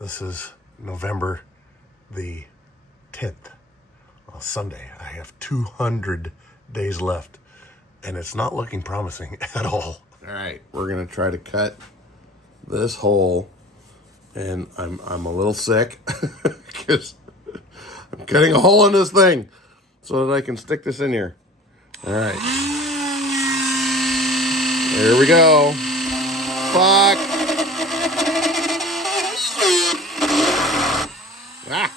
This is November the 10th, Sunday. I have 200 days left, and it's not looking promising at all. All right, we're gonna try to cut this hole, and I'm a little sick because I'm cutting a hole in this thing so that I can stick this in here. All right, there we go. Fuck. Ah.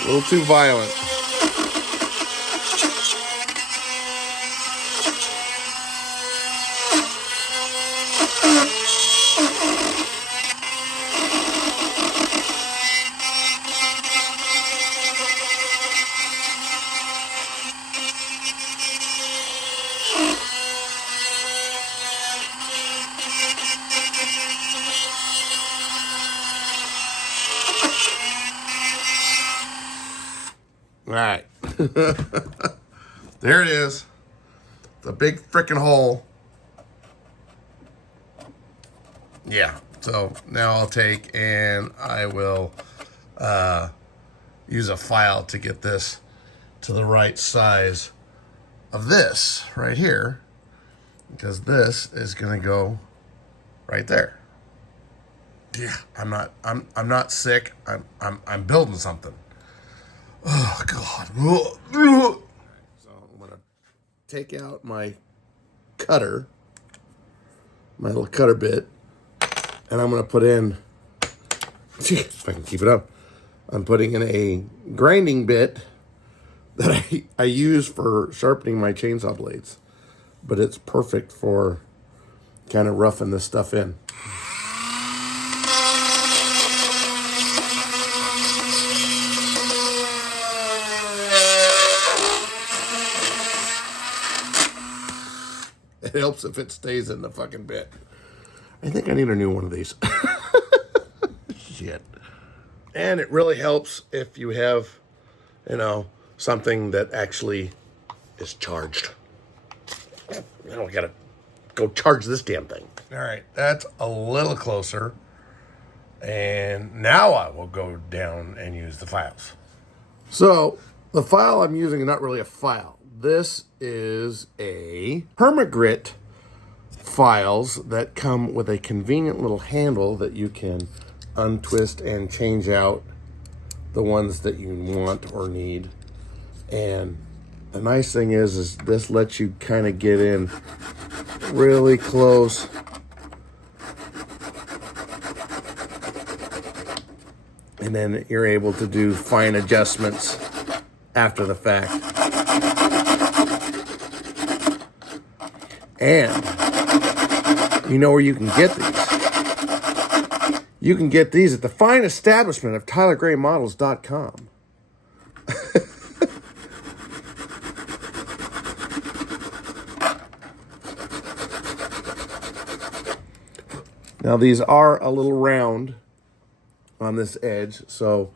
A little too violent. All right. There it is. The big freaking hole. Yeah. So now I'll take and I will use a file to get this to the right size of this right here, because this is gonna go right there. Yeah, I'm not sick. I'm building something. Oh God. So I'm gonna take out my cutter, my little cutter bit, and I'm gonna put in, if I can keep it up, I'm putting in a grinding bit that I use for sharpening my chainsaw blades, but it's perfect for kind of roughing this stuff in. It helps if it stays in the fucking bit. I think I need a new one of these. Shit. And it really helps if you have, something that actually is charged. I gotta go charge this damn thing. All right, that's a little closer. And now I will go down and use the files. So the file I'm using is not really a file. This is a Permagrit files that come with a convenient little handle that you can untwist and change out the ones that you want or need. And the nice thing is this lets you kind of get in really close. And then you're able to do fine adjustments after the fact. And you know where you can get these? You can get these at the fine establishment of TylerGrayModels.com. Now these are a little round on this edge, so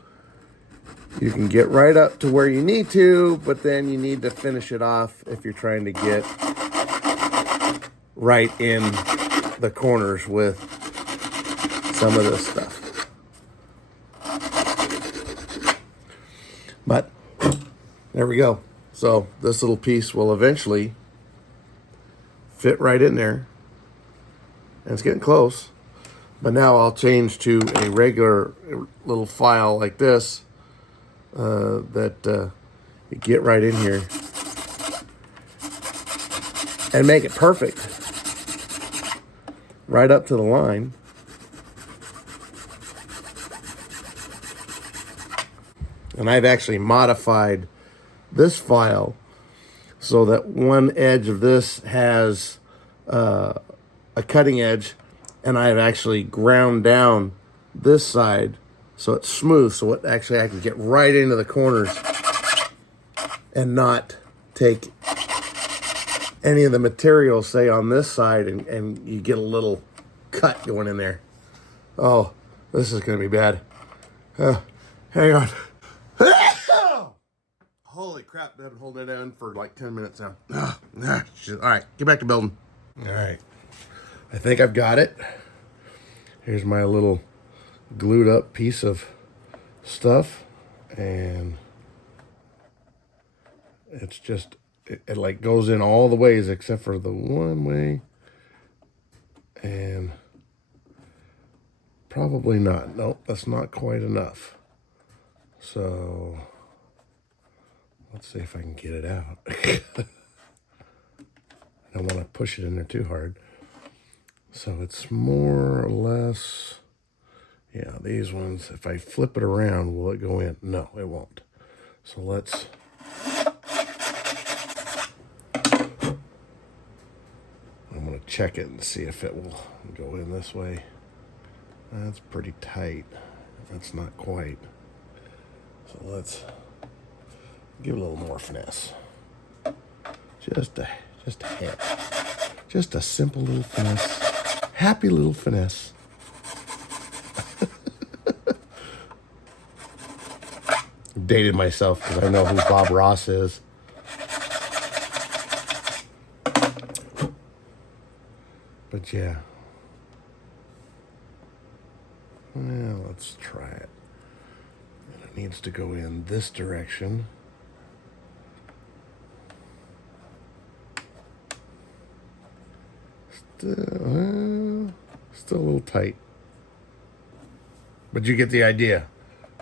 you can get right up to where you need to, but then you need to finish it off if you're trying to get right in the corners with some of this stuff. But there we go. So this little piece will eventually fit right in there, and it's getting close. But now I'll change to a regular little file like this that you get right in here and make it perfect. Right up to the line. And I've actually modified this file so that one edge of this has a cutting edge, and I've actually ground down this side so it's smooth, so it actually I can get right into the corners and not take any of the material, say, on this side, and you get a little cut going in there. Oh, this is going to be bad. Hang on. Holy crap, I've been holding it in for like 10 minutes now. All right, get back to building. All right, I think I've got it. Here's my little glued up piece of stuff, and it's just, it like goes in all the ways except for the one way, and probably not. Nope, that's not quite enough. So let's see if I can get it out. I don't want to push it in there too hard. So it's more or less, yeah, these ones, if I flip it around, will it go in? No, it won't. So let's, I'm going to check it and see if it will go in this way. That's pretty tight. That's not quite. So let's give it a little more finesse. Just a hint. Just a simple little finesse. Happy little finesse. Dated myself because I know who Bob Ross is. But yeah. Well, let's try it. It needs to go in this direction. Still a little tight. But you get the idea.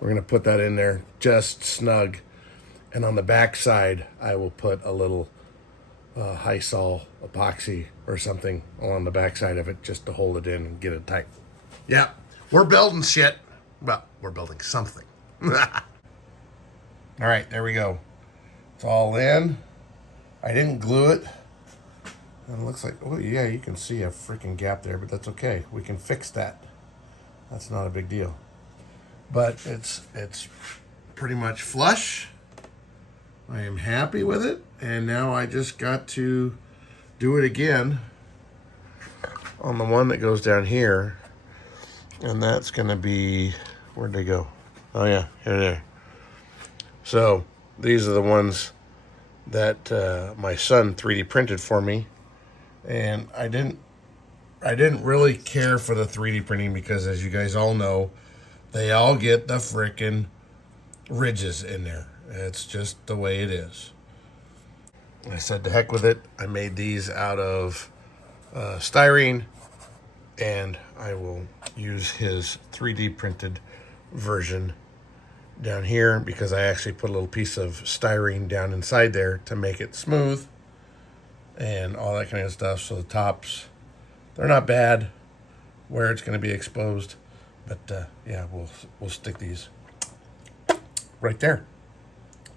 We're going to put that in there just snug. And on the back side, I will put a little high-sol epoxy or something on the back side of it just to hold it in and get it tight. Yeah, we're building shit. Well, we're building something. All right, there we go. It's all in. I didn't glue it. And it looks like, oh yeah, you can see a freaking gap there, but that's okay. We can fix that. That's not a big deal. But it's pretty much flush. I am happy with it. And now I just got to do it again on the one that goes down here. And that's gonna be, where'd they go? Oh yeah, here they are. So these are the ones that my son 3D printed for me. And I didn't really care for the 3D printing because, as you guys all know, they all get the frickin' ridges in there. It's just the way it is. I said to heck with it. I made these out of styrene, and I will use his 3D printed version down here because I actually put a little piece of styrene down inside there to make it smooth and all that kind of stuff. So the tops, they're not bad where it's going to be exposed, but yeah, we'll stick these right there.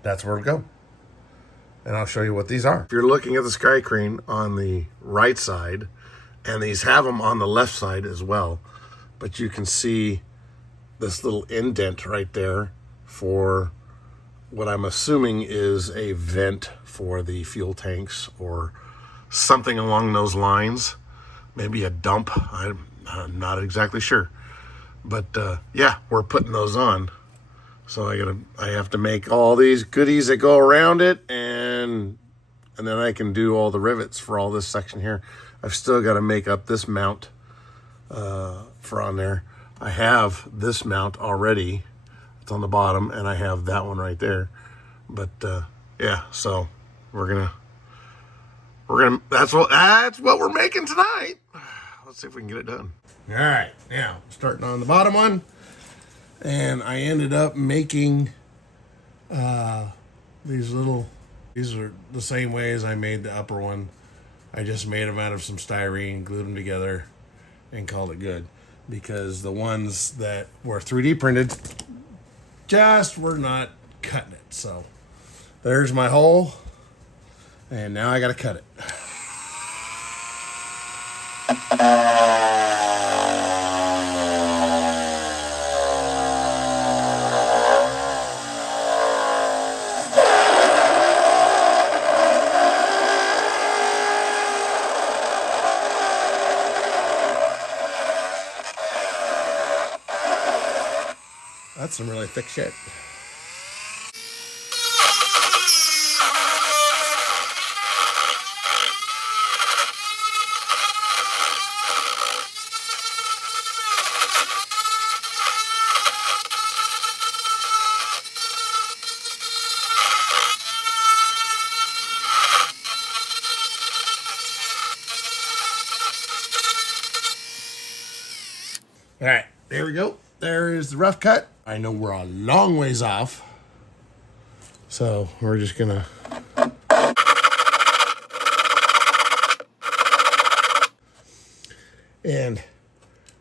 That's where it'll go. And I'll show you what these are. If you're looking at the Sky Crane on the right side, and these have them on the left side as well, but you can see this little indent right there for what I'm assuming is a vent for the fuel tanks or something along those lines. Maybe a dump. I'm not exactly sure. But yeah, we're putting those on. So I have to make all these goodies that go around it, and then I can do all the rivets for all this section here. I've still got to make up this mount for on there. I have this mount already. It's on the bottom, and I have that one right there. But yeah, so we're gonna that's what we're making tonight. Let's see if we can get it done. All right, now starting on the bottom one, and I ended up making these are the same way as I made the upper one. I just made them out of some styrene, glued them together, and called it good, because the ones that were 3D printed just were not cutting it. So there's my hole, and now I got to cut it. That's some really thick shit. All right, there we go. There is the rough cut. I know we're a long ways off, so we're just gonna and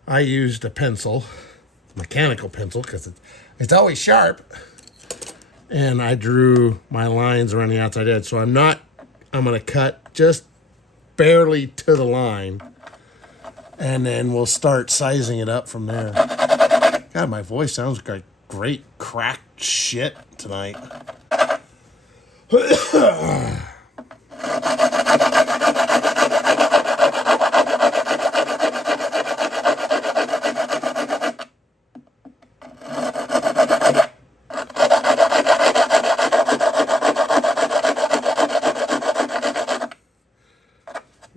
I used a pencil, mechanical pencil, because it's always sharp, and I drew my lines around the outside edge. So I'm gonna cut just barely to the line, and then we'll start sizing it up from there. God, my voice sounds like great cracked shit tonight.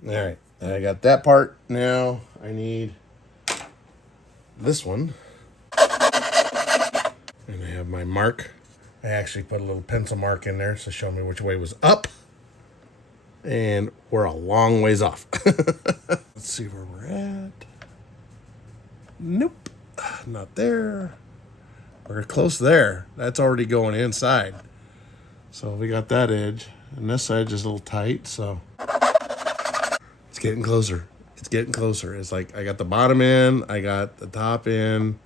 All right, I got that part. Now I need this one. And I have my mark. I actually put a little pencil mark in there to show me which way was up. And we're a long ways off. Let's see where we're at. Nope, not there. We're close there. That's already going inside. So we got that edge. And this edge is a little tight, so it's getting closer. It's getting closer. It's like I got the bottom in, I got the top in,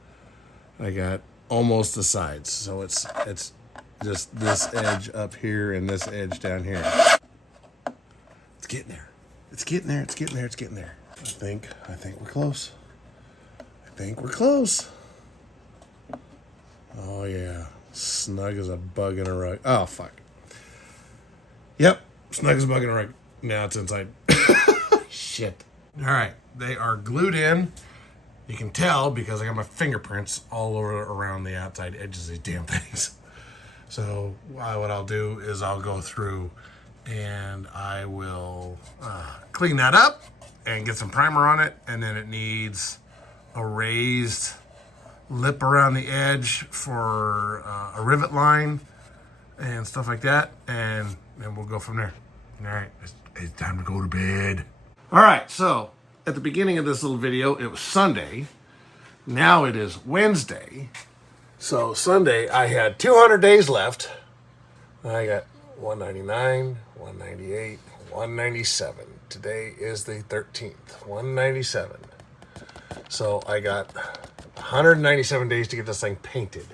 I got almost the sides. So it's just this edge up here and this edge down here. It's getting there. It's getting there. It's getting there. It's getting there. I think we're close. I think we're close. Oh yeah. Snug as a bug in a rug. Oh fuck. Yep. Snug as a bug in a rug. Now it's inside. Shit. All right. They are glued in. You can tell because I got my fingerprints all over around the outside edges of these damn things. So what I'll do is I'll go through and I will clean that up and get some primer on it. And then it needs a raised lip around the edge for a rivet line and stuff like that. And then we'll go from there. All right. It's time to go to bed. All right. So at the beginning of this little video, it was Sunday. Now it is Wednesday. So Sunday, I had 200 days left. I got 199, 198, 197. Today is the 13th, 197. So I got 197 days to get this thing painted.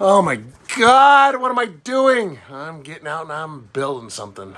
Oh my God, what am I doing? I'm getting out and I'm building something.